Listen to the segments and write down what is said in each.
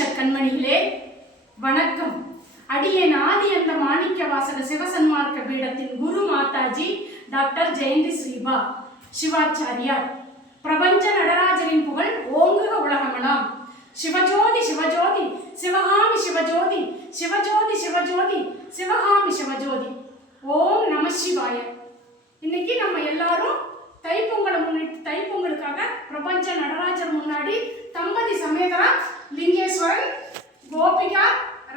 ஜோதிஷர் கண்மணிகளே வணக்கம். அடியேன் ஆதி அந்த மாணிக்க வாசக சிவசன்மார்க்க பீடத்தின் குரு மாதாஜி டாக்டர் ஜெயந்தி ஸ்ரீபா சிவாச்சாரியார். பிரபஞ்ச நடராஜரின் புகழ் ஓங்குக உலகமெல்லாம். சிவஜோதி சிவஜோதி சிவகாமி சிவஜோதி சிவஜோதி சிவஜோதி சிவகாமி சிவஜோதி. ஓம் நம சிவாய. இன்னைக்கு நம்ம எல்லாரும் தைப்பொங்கலை முன்னிட்டு தைப்பொங்கலுக்காக பிரபஞ்ச நடராஜர் முன்னாடி தம்பதி சமேதரா லிங்கேஸ்வரன், கோபிகா,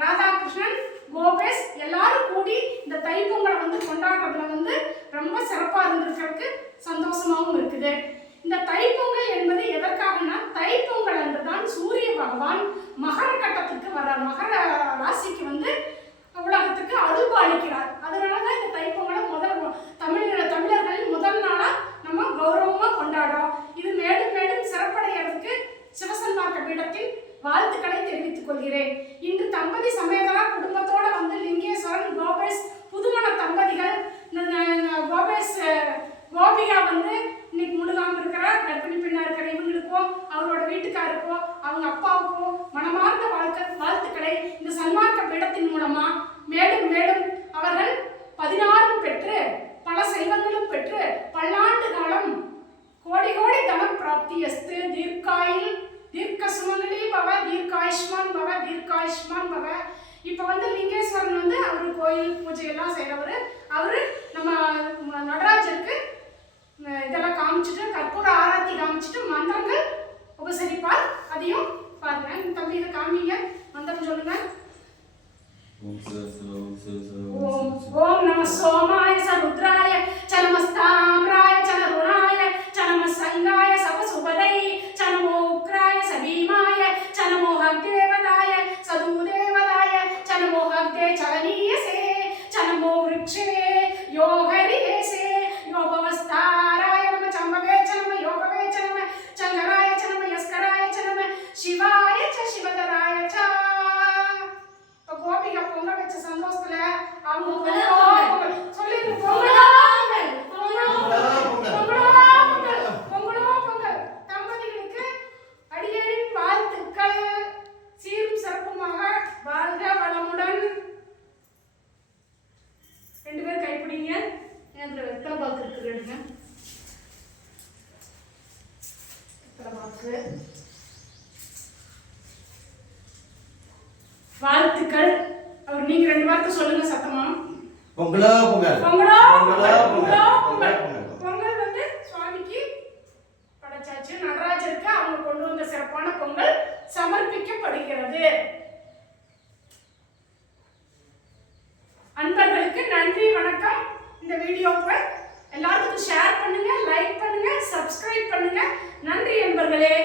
ராதாகிருஷ்ணன், கோபேஷ் எல்லாரும் கூடி இந்த தைப்பொங்கலை கொண்டாடுறதுல ரொம்ப சிறப்பாக இருந்திருக்கிறதுக்கு சந்தோஷமாகவும் இருக்குது. இந்த தைப்பொங்கல் என்பது எதற்காகனா, தைப்பொங்கல் என்றுதான் சூரிய பகவான் மகர கட்டத்துக்கு வர்றார், மகர ராசிக்கு உலகத்துக்கு அருள்பு அளிக்கிறார். அதனாலதான் இந்த தைப்பொங்கலை தமிழர்களின் முதல் நாளா நம்ம கௌரவமா கொண்டாடுறோம். இது மேலும் மேலும் சிறப்படைகிறதுக்கு சிவசன்மார்க்க பீடத்தில் வாழ்த்துக்களை தெரிவித்துக் கொள்கிறேன். இன்று தம்பதி சமேதரா குடும்பத்தோட லிங்கேஸ்வரன், கோபேஷ் புதுமண தம்பதிகள், கோபிகா இன்னைக்கு முழுகாம இருக்கிற கர்ப்பிணி பெண்ணா இருக்கிற இவங்களுக்கும் அவரோட வீட்டுக்காருக்கும் அவங்க அப்பாவுக்கும் மனமார்ந்த வாழ்த்துக்களை இந்த சன்மார்க்க பீடத்தின் மூலமா மேலும் மேலும் அவர்கள் 16 பெற்று பல செல்வங்களும் பெற்று பல்லாண்டு காலம் கோடி கோடி தனம் பிராப்தி அஸ்து. தீர்க்காயில் தீர்க்க சுமங்கலி பவ, தீர்க்காயுஷ்மான் பவ, தீர்க்காயுஷ்மான் பவ. இப்போ லிங்கேஸ்வரன் அவரு கோயில் பூஜை எல்லாம் செய்யறவர். அவரு நம்ம நடராஜருக்கு இதெல்லாம் காமிச்சிட்டு கற்பூர ஆராத்தி காமிச்சிட்டு மந்திரங்கள் உபசரிப்பார். அதையும் பாருங்க. தம்பி இதை காமிங்க, மந்திரம் சொல்லுங்க. ஓம் நம சோமாய சருத்ராய சனமஸ்தாம்ராய சனருணாய சனம சங்காய சபசுபதை சனமோ உக்ராய சபீமாய சனமோ ஹக்தேவதாய சதூதேவதாய சனமோ ஹக்தே சலனீயசே சனமோ விருக்ஷே யோகரியேசே யோபவஸ்தாராய நம சம்பவே சனம யோகவே சனம சங்கராய சனம யஸ்கராய சனம சிவாய ச சிவதராய ச. கோபிகா பொங்கல் வச்ச சந்தோஷத்துல அவங்க தம்பதிகளுக்கு அடியேனின் வாழ்த்துக்கள். சீரும் சிறப்புமாக வாழ்க வளமுடன். 2 பேர் கைப்பிடிங்க. அதுல வெத்தலை பாக்கு இருக்குதுங்க. வெத்தலை பாக்கு வாழ்த்துக்கள். அவர் நீங்க 2 வார்த்தை சொல்லுங்க சத்தமா. பொங்கலோ பொங்கல், பொங்கலோ பொங்கலோ பொங்கல், பொங்கல். பொங்கல் சுவாமிக்கு படைச்சாச்சு. நடராஜருக்கு அவங்க கொண்டு வந்த சிறப்பான பொங்கல் சமர்ப்பிக்கப்படுகிறது. அன்பர்களுக்கு நன்றி, வணக்கம். இந்த வீடியோவை எல்லாத்துக்கும் ஷேர் பண்ணுங்க, லைக் பண்ணுங்க, சப்ஸ்கிரைப் பண்ணுங்க. நன்றி அன்பர்களே.